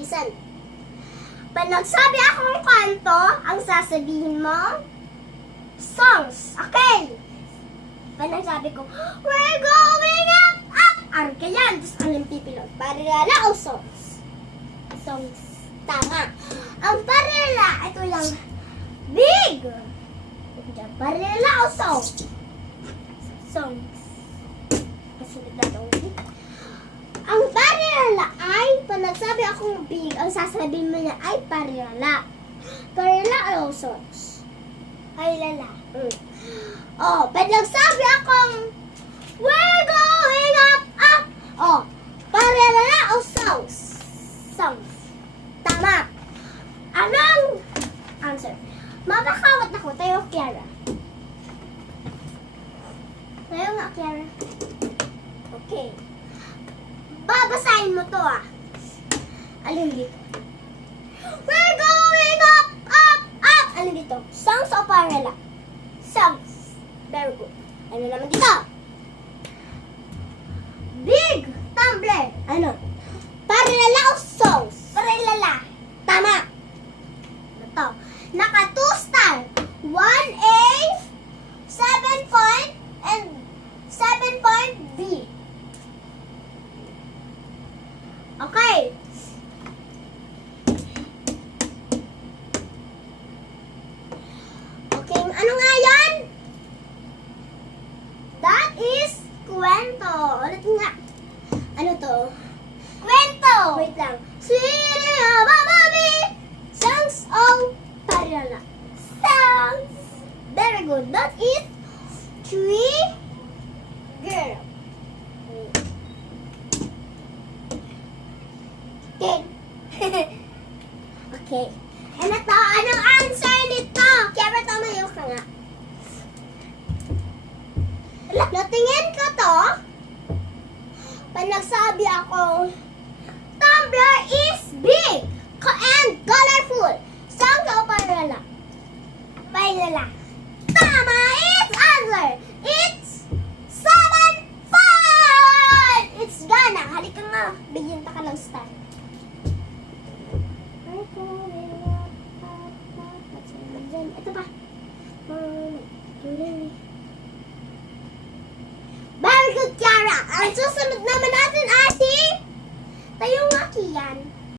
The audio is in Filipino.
Listen. Pag nagsabi akong kanto, ang sasabihin mo, songs. Okay? Pag nagsabi ko, we're going up, up. Arka yan. Tapos ang pipilot. Parila o songs? Songs. Tama. Ang parila, ito lang. Big. Parila o songs? Songs. Kasunod na daw. Ang parila ay, pag nagsabi akong big, ang sasabihin mo niya ay parila. Parila o songs? Parila. Oh, pag nagsabi akong we're going up, up. Oh, parila o songs? Songs. Tama. Anong answer? Mapakawat ako. Tayo, Kiara. Tayo nga, Kiara. Okay. Babasahin mo to Alin dito? We're going up, up, up. Alin dito? Songs o parila? Songs. Very good. Ano naman dito? Big tumbler. Ano? Parila o songs? Parila. Tama. Ito. Naka 2 star. 1A, 7 point, and 7 point B. Okay. Okay, ano nga yan? That is kwento. Ulit nga. Ano to? Kwento! Wait lang. Sweetie of a baby! Songs of Parila. Songs! Very good. That is 3 girl. Okay. Okay. And ito, anong answer nito? Kaya tama yung ka nga. Natingin ko to. Pag nagsabi ako, tumbler is big and colorful. Songs o parila? Parila. Tama is answer. It's 7 point! It's gonna. Halika nga. Bigyan ka ng star. Ito pa. Very good, Kiara. Ang susunod